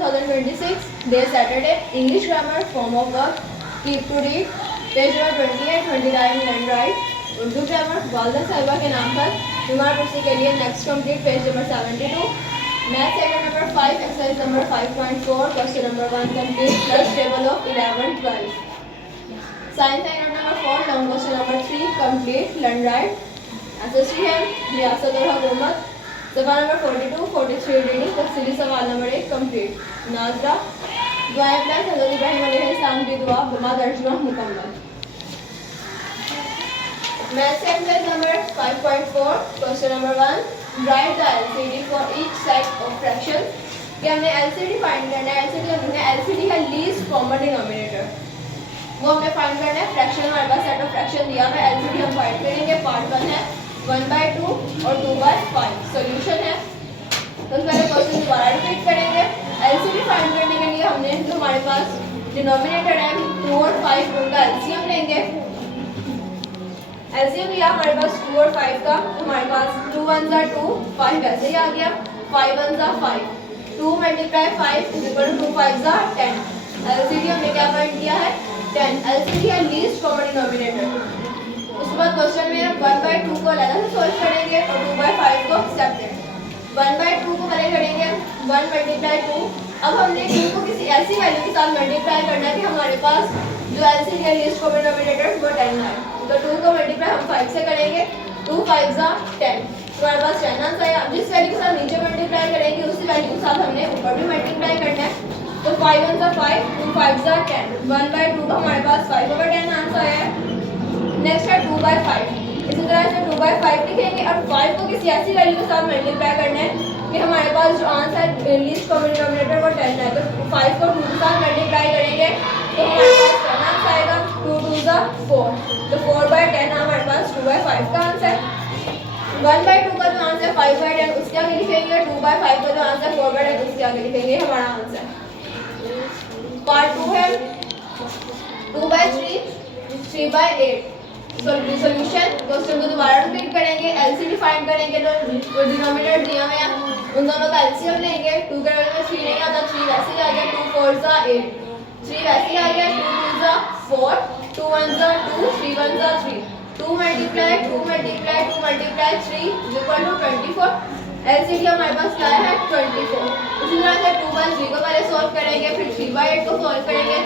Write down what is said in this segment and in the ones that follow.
2026, day Saturday, English grammar, form of verb, keep to read, page number 28, 29 and right. Urdu grammar वालदा साहिबा के नाम पर बीमार पुरसी के लिए next complete page number 72. Math section number 5 exercise number 5.4 question number 1 complete plus table of 11 12. Science section number 4 long question number 3 complete learn right. SST है रियासत और हुकूमत. सवाल नंबर 42 43 रीडिंग तफसीली सवाल नंबर 1 कंप्लीट. नाजरा दुआएं प्लस हज़रत इब्राहीम अलैहिस्सलाम की दुआ बमा तर्जुमा मुकम्मल. Math exercise number 5.4 question number 1 right the LCD for each set of fraction. कि हमने एलसीडी फाइंड करना है. एलसीडी है लीस्ट कॉमन डिनोमिनेटर, वो हमें फाइंड करना है. फ्रैक्शन हमारे पास सेट ऑफ फ्रैक्शन दिया है, एलसीडी हम फाइंड करेंगे. पार्ट 1 है 1/2 और 2/5. सॉल्यूशन है तो पहले क्वेश्चन दोबारा रिपीट करेंगे. एलसीडी फाइंड करने के लिए हमने जो हमारे पास डिनोमिनेटर है 2 और 5 उनका एलसीएम लेंगे. एलसीएम लिया हमारे पास 2 और 5 का. हमारे पास 2 1 जा 2, 5 ऐसे ही आ गया. 5 1 जा 5, 2 मल्टीप्लाई 5 इज इक्वल टू 2 5 जा 10. एलसीडी हमने क्या फाइंड किया है 10. एलसीडी है लीस्ट कॉमन डिनोमिनेटर. उसके बाद क्वेश्चन में 1/2 को अलग से सॉल्व करेंगे और 2/5 को सेपरेट. 1/2 को पहले करेंगे 1 मल्टीप्लाई 2. अब हमने 2 को किसी ऐसी वैल्यू के साथ मल्टीप्लाई करना है कि हमारे पास जो एलसीडी है लीस्ट कॉमन डिनोमिनेटर वो 10 है. तो 2 को मल्टीप्लाई हम 5 से करेंगे. 2 5 जा 10. तो हमारे पास 10 आंसर है. अब जिस वैल्यू के साथ नीचे मल्टीप्लाई करेंगे उसी वैल्यू के साथ हमने ऊपर भी मल्टीप्लाई करना है. तो 5 1 जा 5, 2 5 जा 10. 1/2 का हमारे पास 5/10 आंसर है. नेक्स्ट है 2/5. इसी तरह से 2/5 लिखेंगे. अब 5 को किसी ऐसी वैल्यू के साथ मल्टीप्लाई करना है कि हमारे पास जो आंसर लीस्ट कॉमन डिनोमिनेटर वो 10 है. तो 5 को 2 के साथ मल्टीप्लाई करेंगे तो हमारे पास 10 आंसर आएगा. 2 2 जा 4. तो 4/10 हमारे पास 2/5 का आंसर. 1/2 का जो आंसर 5/10 उसके आगे लिखेंगे. 2/5 का जो आंसर 4/10 उसके आगे लिखेंगे. हमारा आंसर. पार्ट 2 है 2/3 3/8. सॉल्यूशन क्वेश्चन को दोबारा रिपीट करेंगे. एलसीडी फाइंड करेंगे. जो डिनोमिनेटर दिया हुआ है उन दोनों का एलसीएम लेंगे. 2 के बदले में 3 नहीं आता, 3 वैसे ही आ गया. 2 4 जा 8, 3 वैसे ही आ गया. 2 2 जा 4, 2 1 जा 2, 3 1 जा 3. 2 multiply 2 multiply 2 multiply 3 is equal to 24. LCD हमारे पास क्या है 24. इसी तरह से 2/3 को पहले सॉल्व करेंगे, फिर 3/8 को सॉल्व करेंगे.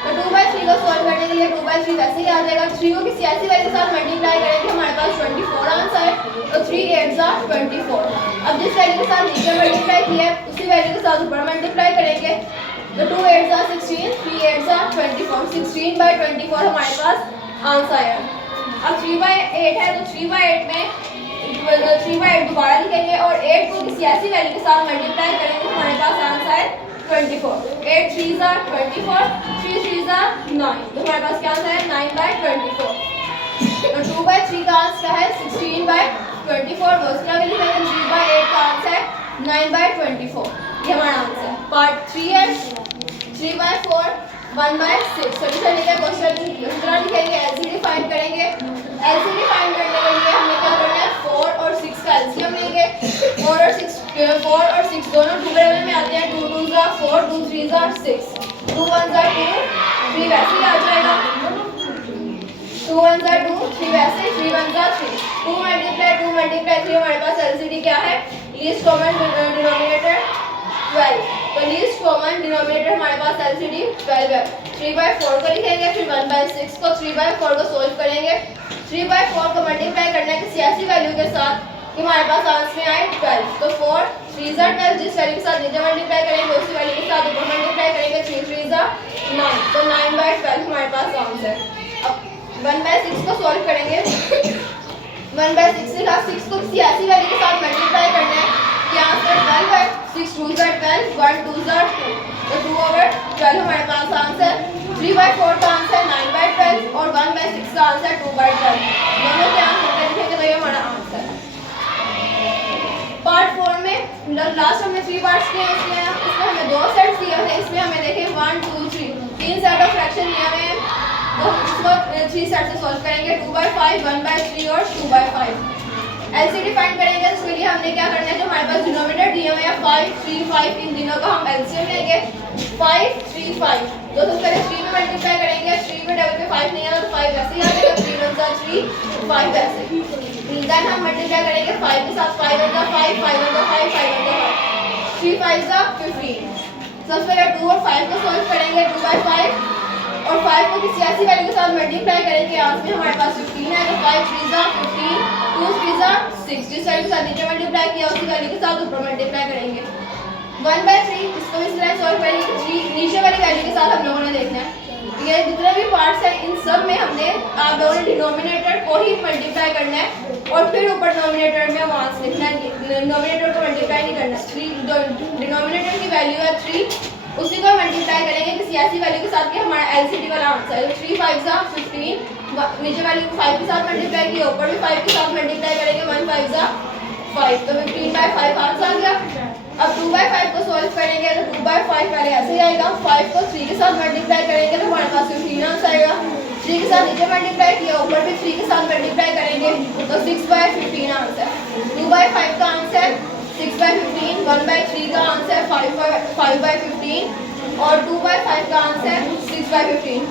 तो 2/3 को सॉल्व करने के लिए 2/3 वैसे ही आ जाएगा. 3 को किसी ऐसी वैल्यू के साथ मल्टीप्लाई करेंगे हमारे पास 24 आंसर है. तो 3 8 जा 24. अब जिस वैल्यू के साथ नीचे मल्टीप्लाई किया है उसी वैल्यू के साथ ऊपर मल्टीप्लाई करेंगे. तो 2 8 जा 16, 3 8 जा 24. 16/24 हमारे पास आंसर है. अब 3/8 है तो 3/8 में 3/8 दोबारा लिखेंगे और 8 को किसी ऐसी वैल्यू के साथ मल्टीप्लाई करेंगे हमारे पास आंसर है 24. 8 3 जा 24, 3 3 जा 9. तो हमारे पास क्या आंसर है 9/24. तो 2/3 का आंसर है 16/24. वो उसके आगे लिखेंगे. 3/8 का आंसर है 9/24. ये हमारा आंसर है. पार्ट 3 है 3/4 1/6. सॉल्यूशन लिखा है. क्वेश्चन दूसरा लिखेंगे. एलसीडी फाइंड करेंगे. एलसीडी फाइंड करने के लिए हमें क्या करना है 4 और 6 का एलसीएम लेंगे. 4 और 6 दोनों 2 के बराबर में आते हैं. 2 2 जा 4, 2 3 जा 6, 2 1 जा 2, 3 वैसे ही आ जाएगा. 2 1 जा 2, 3 वैसे, 3 1 जा 3. 2 मल्टीप्लाई 3 हमारे पास एलसीडी क्या है लीस्ट कॉमन डिनोमिनेटर 12. तो लीस्ट कॉमन डिनोमिनेटर हमारे पास एलसीडी 12 है. 3/4 को लिखेंगे. फिर 1/6 को 3/4 को सोल्व करेंगे. 3/4 को मल्टीप्लाई करना है किसी ऐसी वैल्यू के साथ कि हमारे पास आंसर में आए 12. तो 4 3 जा 12. जिस वैल्यू के साथ नीचे मल्टीप्लाई करेंगे उसी वैल्यू के साथ ऊपर मल्टीप्लाई करेंगे. 3 3 जा 9. तो 9/12 हमारे पास आंसर. अब 1/6 को सॉल्व करेंगे. 1/6 से 6 को किसी ऐसी वैल्यू के साथ मल्टीप्लाई करना है कि आंसर 12 है. 6 2 जा 12, 1 2 जा 2. तो 2/12 हमारे पास आंसर. 3/4 का आंसर 9/12 और 1/6 का आंसर 2/12. दोनों के आंसर लिखेंगे तो ये हमारा आंसर है. पार्ट 4 में लास्ट हमने 3 पार्ट्स किए हैं. इसमें हमें 2 सेट्स दिए हैं. इसमें हमें देखें 1 2 3 3 सेट ऑफ फ्रैक्शन दिए हुए हैं. तो हम इसको 3 सेट से सॉल्व करेंगे. 2/5 1/3 और 2/5. एलसीडी फाइंड करेंगे उसके लिए हमने क्या करना है, जो हमारे पास डिनोमिनेटर दिए हुए हैं 5, 3, 5, इन तीनों का हम एलसीएम लेंगे 5, 3, 5। तो सबसे पहले 3 में मल्टीप्लाई करेंगे, 3 में डबल में 5 नहीं आया तो 5 वैसे ही आ जाएगा, 3 1 जा 3, 5 वैसे। देन हम मल्टीप्लाई करेंगे 5 के साथ, 5 1 जा 5, 5 1 जा 5, 5 1 जा 5, 3 5 जा 15। सबसे पहले 2 और 5 को सॉल्व करेंगे, 2/5 और 5 को किसी ऐसी वैल्यू के साथ मल्टीप्लाई करेंगे, आज में हमारे पास 15 है तो 5 3 जा 15, 2 3 जा 6, जिस वैल्यू के साथ नीचे मल्टीप्लाई किया उसी वैल्यू के साथ ऊपर मल्टीप्लाई करेंगे। 1/3 इसको इस तरह सॉल्व करेंगे, 3 नीचे वाली वैल्यू के साथ हम लोगों ने देखना है। ये जितने भी पार्ट्स हैं इन सब में हमने आप लोगों ने डिनोमिनेटर को ही मल्टीप्लाई करना है और फिर ऊपर डिनोमिनेटर में मार्क्स लिखना है, डिनोमिनेटर को मल्टीप्लाई नहीं करना। 3 डिनोमिनेटर की वैल्यू है 3, उसी को मल्टीप्लाई करेंगे किसी ऐसी वैल्यू के साथ कि हमारा एलसीडी वाला आंसर है। 3 5 जा 15, नीचे वैल्यू को 5 के साथ मल्टीप्लाई किया, ऊपर भी 5 के साथ मल्टीप्लाई करेंगे, 1 5 जा 5, तो 15/5 आंसर आ गया। अब 2/5 को सॉल्व करेंगे तो 2/5 पहले ऐसे ही आएगा, 5 को 3 के साथ मल्टीप्लाई करेंगे तो हमारे पास 15 आंसर आएगा। 3 के साथ नीचे मल्टीप्लाई किया, ऊपर भी 3 के साथ मल्टीप्लाई करेंगे तो 6/15 आंसर। 2/5 का आंसर 6/15, 1/3 का आंसर 5/15 और 2/5 का आंसर 6/15।